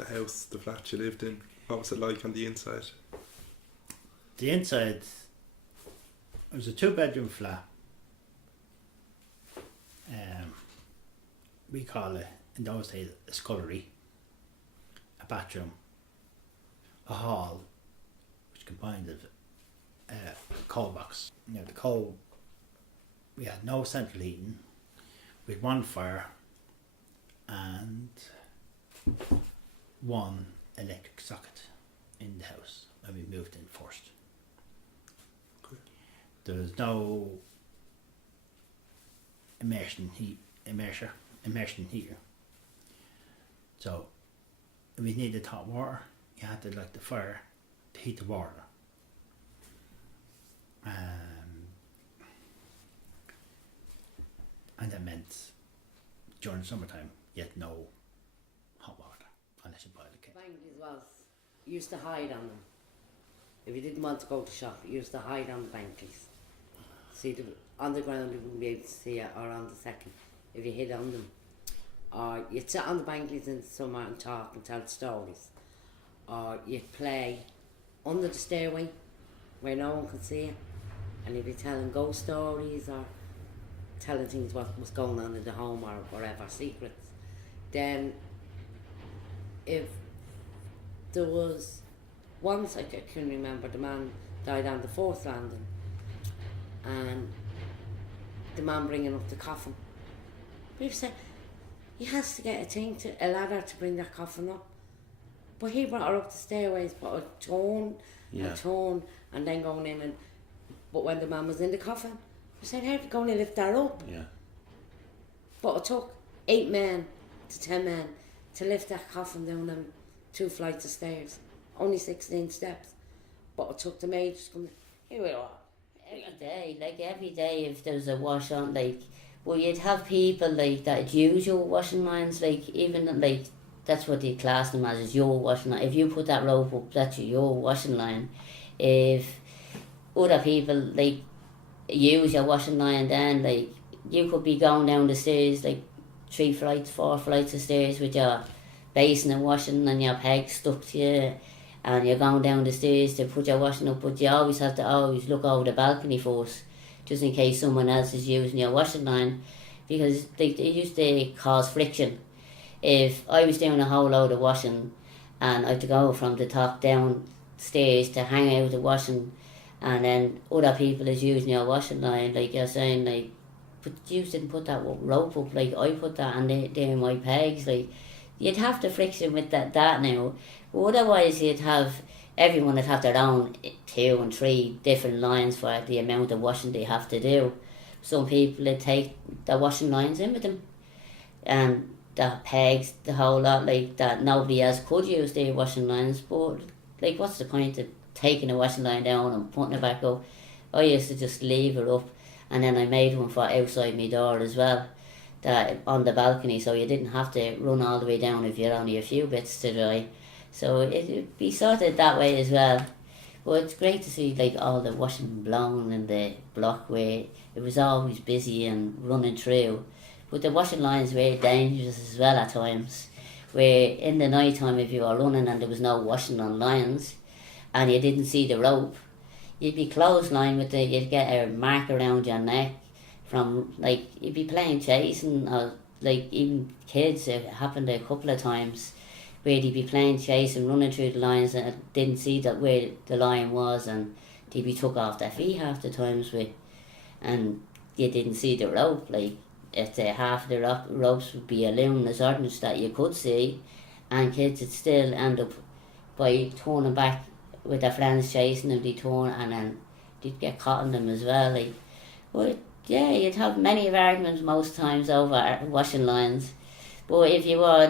the house, the flat you lived in? What was it like on the inside? The inside, it was a 2-bedroom flat. We call it, in those days, a scullery, a bathroom, a hall, which combined of a coal box. You know, the coal, we had no central heating, we had one fire and one electric socket in the house when we moved in first. Okay. There was no immersion heater. So if we needed hot water, you had to light the fire to heat the water. And that meant during summertime you had no hot water unless you boiled the kettle. Bangles was, you used to hide on them. If you didn't want to go to shop, you used to hide on the Bangles. See, on the ground you wouldn't be able to see it, or on the second, if you hid on them. Or you'd sit on the Bangles in the summer and talk and tell stories. Or you'd play under the stairway where no one could see you, and you'd be telling ghost stories or telling things what was going on in the home or whatever, secrets. Then if there was once, I can remember, the man died on the 4th landing, and the man bringing up the coffin, we said he has to get a ladder to bring that coffin up, but he brought her up the stairways, put a tone, and then going in, and but when the man was in the coffin, we said, how are you going to lift that up? Yeah. But it took 8 men to 10 men to lift that coffin down them 2 flights of stairs, only 16 steps. But it took the majors to come in. Here we are. Every day, if there was a wash on, well, you'd have people that use your washing lines, even that's what they class them as your washing line. If you put that rope up, that's your washing line. If other people use your washing line, then you could be going down the stairs 3 flights, 4 flights of stairs with your basin of washing and your pegs stuck to you, and you're going down the stairs to put your washing up, but you always have to look over the balcony first, just in case someone else is using your washing line, because it used to cause friction. If I was doing a whole load of washing and I had to go from the top downstairs to hang out the washing, and then other people is using your washing line, like you're saying, but you didn't put that rope up, I put that and they're my pegs, you'd have the friction with that now, but otherwise everyone would have their own 2 and 3 different lines for the amount of washing they have to do. Some people would take the washing lines in with them, and the pegs, the whole lot, that nobody else could use their washing lines, but what's the point of taking the washing line down and putting it back up? I used to just leave it up, and then I made one for outside my door as well, that on the balcony, so you didn't have to run all the way down if you're only a few bits to dry. So it'd be sorted that way as well. But it's great to see all the washing blown in the block where it was always busy and running through. But the washing lines were dangerous as well at times, where in the night time, if you were running and there was no washing on lines and you didn't see the rope, you'd be clotheslined you'd get a mark around your neck from, you'd be playing chasing, or even kids, it happened a couple of times where they'd be playing chase and running through the lines and didn't see that where the line was, and they'd be took off their feet half the times and you didn't see the rope. If half the ropes would be a luminous that you could see, and kids would still end up by turning back with their friends chasing them, they'd turn and then they'd get caught in them as well. But yeah, you'd have many arguments most times over washing lines. But if you were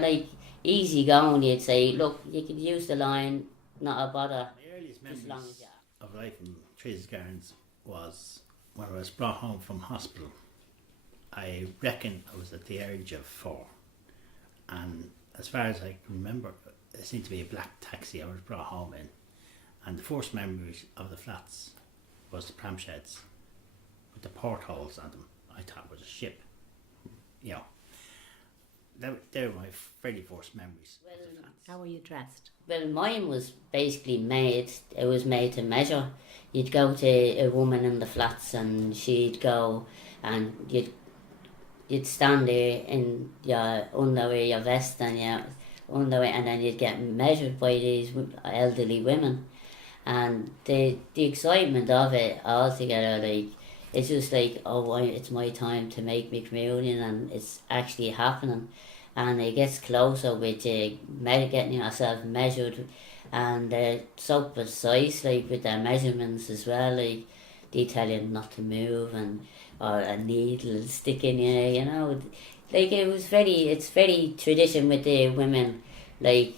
easy going, you'd say, look, you could use the line, not a bother. My earliest memories of life in Teresa's Gardens was when I was brought home from hospital. I reckon I was at the age of 4, and as far as I can remember, it seemed to be a black taxi I was brought home in, and the first memories of the flats was the pram sheds with the portholes on them. I thought it was a ship, they're my very first memories. Well, of the flats. How were you dressed? Well, mine was basically made. It was made to measure. You'd go to a woman in the flats, and she'd go, and you'd stand there in your underwear, your vest, and your underwear, and then you'd get measured by these elderly women, and the excitement of it altogether, like it's just like, oh, it's my time to make my communion, and it's actually happening. And it gets closer with getting yourself measured, and they're so precise, like with their measurements as well. Like they tell you not to move, and or a needle will stick in you, you know. Like it's very tradition with the women. Like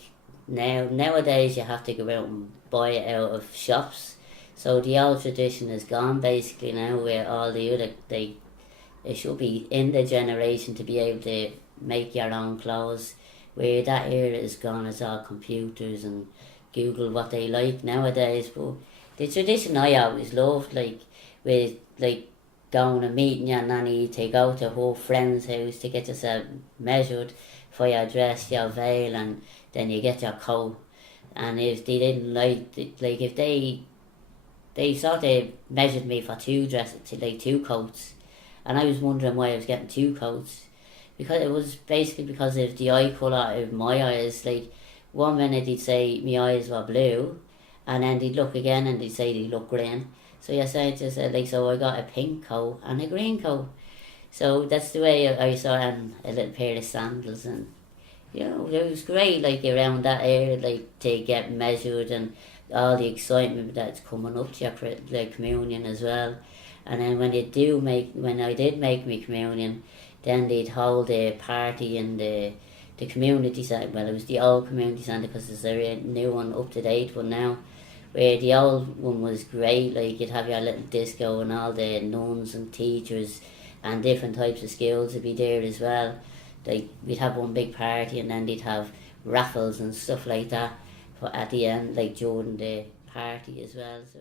nowadays you have to go out and buy it out of shops. So the old tradition is gone basically now, where all the other it should be in the generation to be able to make your own clothes, where that era is gone. It's all computers and Google what they like nowadays. But the tradition I always loved, like with like going and meeting your nanny to go to her friend's house to get yourself measured for your dress, your veil, and then you get your coat. And if they didn't like if they sort of measured me for two dresses, like two coats, and I was wondering why I was getting two coats, because it was basically because of the eye colour of my eyes. Like one minute they'd say my eyes were blue, and then they'd look again and they'd say they look green. So you're saying to say, like, so I got a pink coat and a green coat. So that's the way I saw it, and a little pair of sandals, and you know, it was great, like around that area, like to get measured, and all the excitement that's coming up to your like communion as well. And then when I did make my communion, then they'd hold a party in the community centre. Well, it was the old community centre, because there's a new one, up to date one now, where the old one was great. Like you'd have your little disco, and all the nuns and teachers and different types of schools would be there as well. Like we'd have one big party, and then they'd have raffles and stuff like that at the end, like during the party as well. So